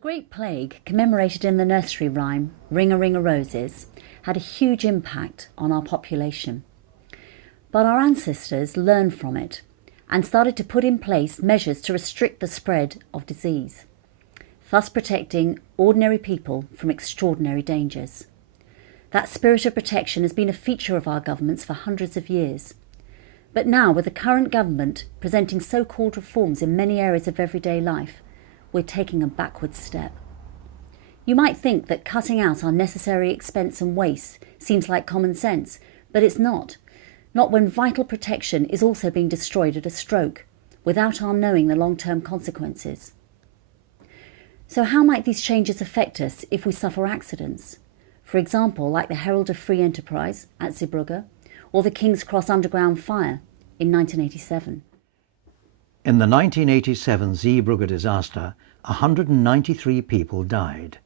Great Plague, commemorated in the nursery rhyme Ring a Ring a Roses, had a huge impact on our population. But our ancestors learned from it and started to put in place measures to restrict the spread of disease, thus protecting ordinary people from extraordinary dangers. That spirit of protection has been a feature of our governments for hundreds of years. But now, with the current government presenting so-called reforms in many areas of everyday life, we're taking a backward step. You might think that cutting out unnecessary expense and waste seems like common sense, but it's not. Not when vital protection is also being destroyed at a stroke, without our knowing the long-term consequences. So how might these changes affect us if we suffer accidents? For example, like the Herald of Free Enterprise at Zeebrugge, or the King's Cross Underground fire in 1987. In the 1987 Zeebrugge disaster, 193 people died.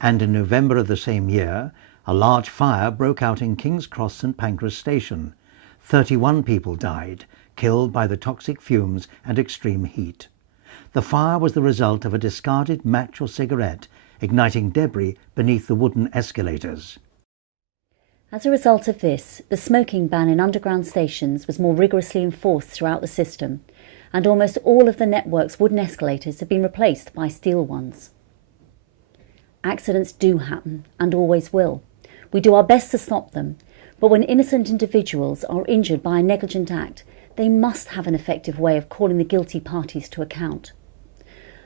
And in November of the same year, a large fire broke out in King's Cross St Pancras Station. 31 people died, killed by the toxic fumes and extreme heat. The fire was the result of a discarded match or cigarette, igniting debris beneath the wooden escalators. As a result of this, the smoking ban in underground stations was more rigorously enforced throughout the system, and almost all of the network's wooden escalators have been replaced by steel ones. Accidents do happen, and always will. We do our best to stop them, but when innocent individuals are injured by a negligent act, they must have an effective way of calling the guilty parties to account.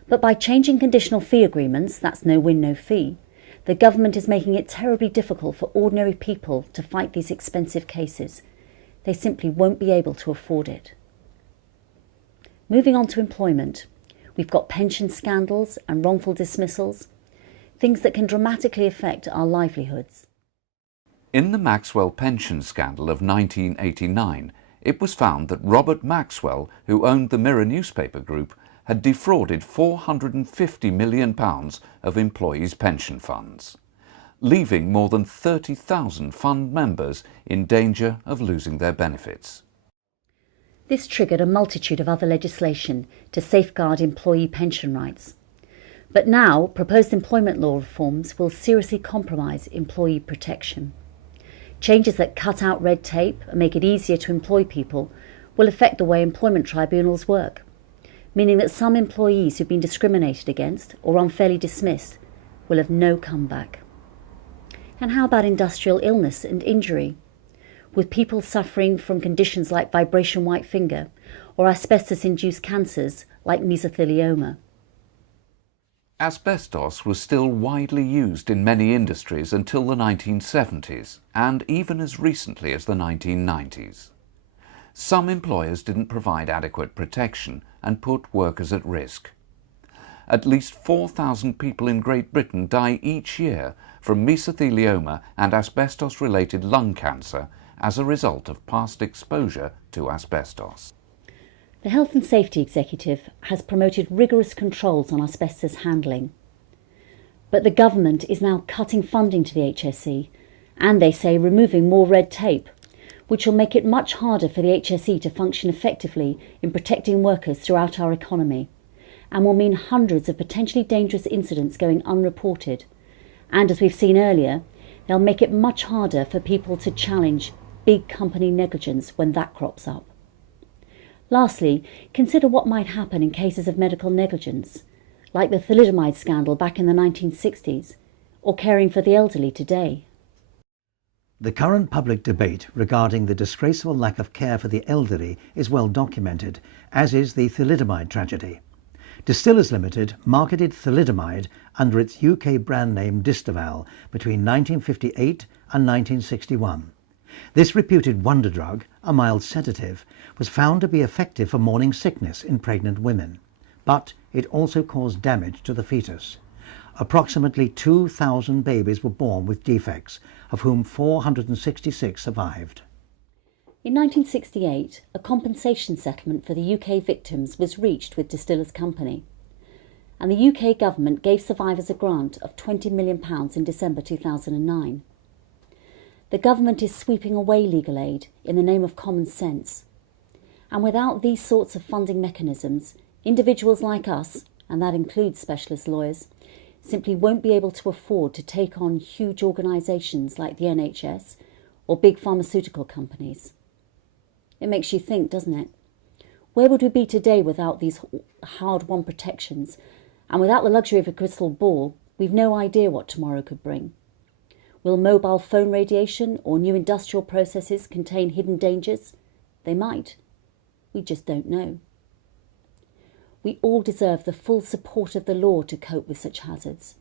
But by changing conditional fee agreements, that's no win, no fee, the government is making it terribly difficult for ordinary people to fight these expensive cases. They simply won't be able to afford it. Moving on to employment, we've got pension scandals and wrongful dismissals, things that can dramatically affect our livelihoods. In the Maxwell pension scandal of 1989, it was found that Robert Maxwell, who owned the Mirror newspaper group, had defrauded £450 million of employees' pension funds, leaving more than 30,000 fund members in danger of losing their benefits. This triggered a multitude of other legislation to safeguard employee pension rights. But now, proposed employment law reforms will seriously compromise employee protection. Changes that cut out red tape and make it easier to employ people will affect the way employment tribunals work, meaning that some employees who've been discriminated against or unfairly dismissed will have no comeback. And how about industrial illness and injury? With people suffering from conditions like vibration white finger or asbestos-induced cancers like mesothelioma. Asbestos was still widely used in many industries until the 1970s and even as recently as the 1990s. Some employers didn't provide adequate protection and put workers at risk. At least 4,000 people in Great Britain die each year from mesothelioma and asbestos-related lung cancer as a result of past exposure to asbestos. The Health and Safety Executive has promoted rigorous controls on asbestos handling. But the government is now cutting funding to the HSE and, they say, removing more red tape, which will make it much harder for the HSE to function effectively in protecting workers throughout our economy, and will mean hundreds of potentially dangerous incidents going unreported. And as we've seen earlier, they'll make it much harder for people to challenge big company negligence when that crops up. Lastly, consider what might happen in cases of medical negligence, like the thalidomide scandal back in the 1960s, or caring for the elderly today. The current public debate regarding the disgraceful lack of care for the elderly is well documented, as is the thalidomide tragedy. Distillers Limited marketed thalidomide under its UK brand name Distaval between 1958 and 1961. This reputed wonder drug, a mild sedative, was found to be effective for morning sickness in pregnant women, but it also caused damage to the fetus. Approximately 2,000 babies were born with defects, of whom 466 survived. In 1968, a compensation settlement for the UK victims was reached with Distillers Company, and the UK government gave survivors a grant of £20 million in December 2009. The government is sweeping away legal aid in the name of common sense. And without these sorts of funding mechanisms, individuals like us, and that includes specialist lawyers, simply won't be able to afford to take on huge organisations like the NHS or big pharmaceutical companies. It makes you think, doesn't it? Where would we be today without these hard-won protections? And without the luxury of a crystal ball, we've no idea what tomorrow could bring. Will mobile phone radiation or new industrial processes contain hidden dangers? They might. We just don't know. We all deserve the full support of the law to cope with such hazards.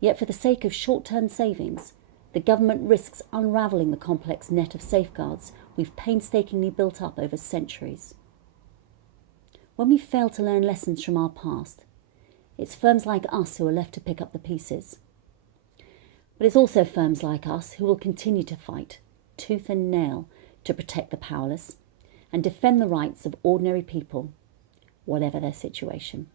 Yet for the sake of short-term savings, the government risks unravelling the complex net of safeguards we've painstakingly built up over centuries. When we fail to learn lessons from our past, it's firms like us who are left to pick up the pieces. But it's also firms like us who will continue to fight, tooth and nail, to protect the powerless and defend the rights of ordinary people, whatever their situation.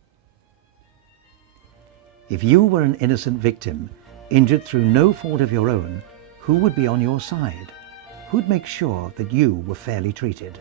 If you were an innocent victim, injured through no fault of your own, who would be on your side? Who'd make sure that you were fairly treated?